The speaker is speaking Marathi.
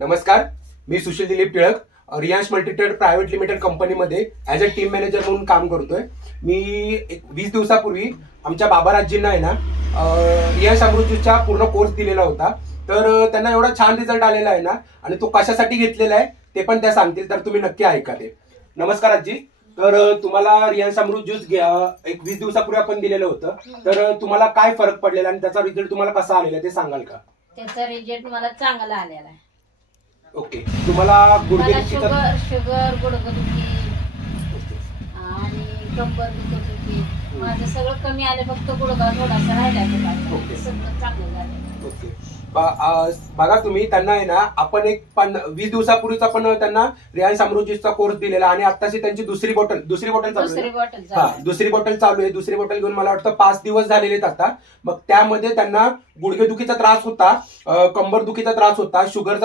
नमस्कार, मी Sushil Dilip Tilak, Riyansh Multitrade Private Limited कंपनीमध्ये ॲज अ टीम मॅनेजर म्हणून काम करतोय। मी 20 दिवसापूर्वी आमच्या बाबाराजींना आहे ना रियांश अमृत ज्यूसचा पूर्ण कोर्स दिलेला होता। तर त्यांना एवढा छान रिझल्ट आलेला आहे ना, आणि तो कशासाठी घेतलेला आहे ते पण त्या सांगतील, तर तुम्ही नक्की ऐका ते। नमस्कार आजी, तर तुम्हाला रियांश अमृत ज्यूस एक 20 दिवसापूर्वी आपण दिलेलं होतं, तर तुम्हाला काय फरक पडलेला आणि त्याचा रिझल्ट तुम्हाला कसा आलेला ते सांगाल का? त्याचा रिझल्ट मला चांगला आलेला आहे। ओके, तुम्हाला शुगर गुडघेदुखी आणि कंबर दुखी माझं सगळं कमी आले, फक्त गुडघा थोडासा राहिला होता, सगळं चांगलं झालं। ओके, बघा तुम्ही त्यांना आहे ना, आपण एक 20 दिवसापूर्वीच आपण त्यांना रियांश अमृत ज्यूसचा कोर्स दिलेला आणि आताची त्यांची दुसरी बॉटल चालू आहे। दुसरी बॉटल चालू आहे। दुसरी बॉटल घेऊन मला वाटतं 5 दिवस झालेले आहेत आता। मग त्यामध्ये त्यांना गुडघेदुखीचा त्रास होता, कंबरदुखीचा त्रास होता, शुगरचा